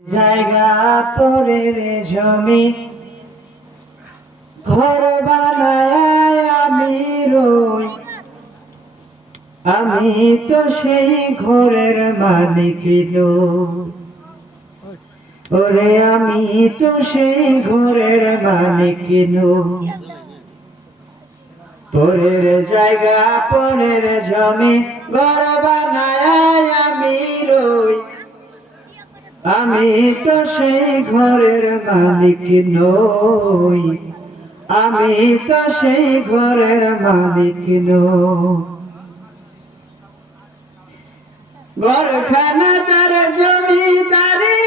জায়গা পরের জমি ঘর বানায় আমি রই আমি তো সেই ঘরের মালিক। ওরে আমি তো সেই ঘরের মালিক। পরের জায়গা, পরের জমি ঘর বানায় আমি রই আমি তো সেই ঘরের মালিক নই। আমি তো সেই ঘরের মালিক নই। ঘরখানা তার জমিদারি।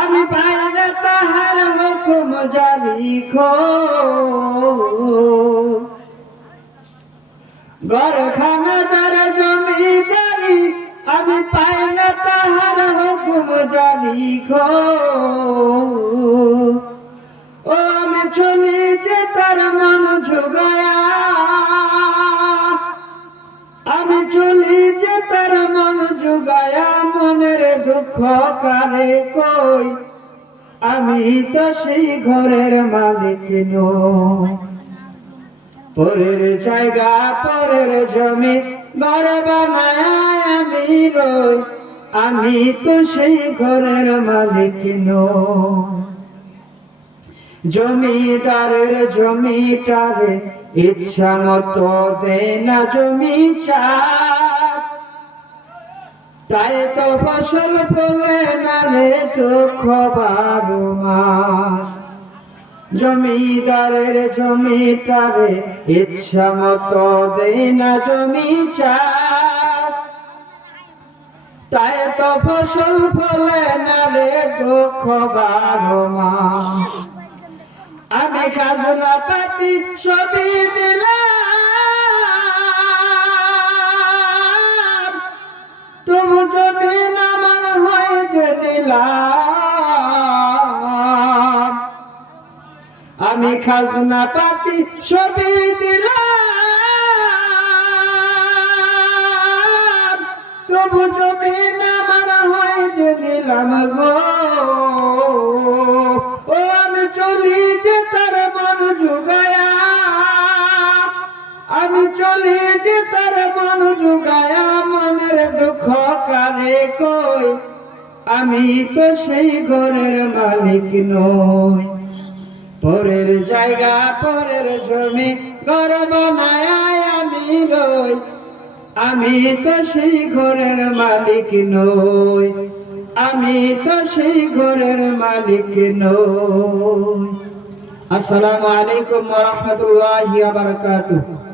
আমি পাই না তাহার হুকুম জানি খো ঘরখানা তার জমিদারি আমি পাই না তাহার হুকুম জানি খো। ও আমি চলি যে তার মন ঝুগায়া, আমি চলি যে তার মন জুগায়া মনের দুঃখ কারে কই? আমি তো সেই ঘরের মালিক নই। পরের জায়গা, পরের জমি, ঘর বানায় আমি রই আমি তো সেই ঘরের মালিক জমিদারের জমিটারে ইচ্ছা মতো দে না জমি তাই তো ফসল ফলে না রে দুঃখ বারো মাস। জমিদারের জমিটারে ইচ্ছা মতো দেয় না জমি তাই তো ফসল ফলে না রে দুঃখ বারো মা। আমি খাজনা পাতি ছবি দিলাম। খাজনা পাতি ছবি দিলাম। তবু জমিন আমার হয়ে দিলাম গো। ও, আমি চলি যে তার মন জুগায়া। আমি চলি যে তার মন জুগায়া, মনের দুঃখ কারে কই আমি তো সেই ঘরের মালিক নই। পরের জায়গা, পরের জমি ঘর বানায় আমি রই আমি তো সেই ঘরের মালিক নই। আমি তো সেই ঘরের মালিক নই। আসসালামু আলাইকুম ওয়া রাহমাতুল্লাহি ওয়া বারাকাতুহু।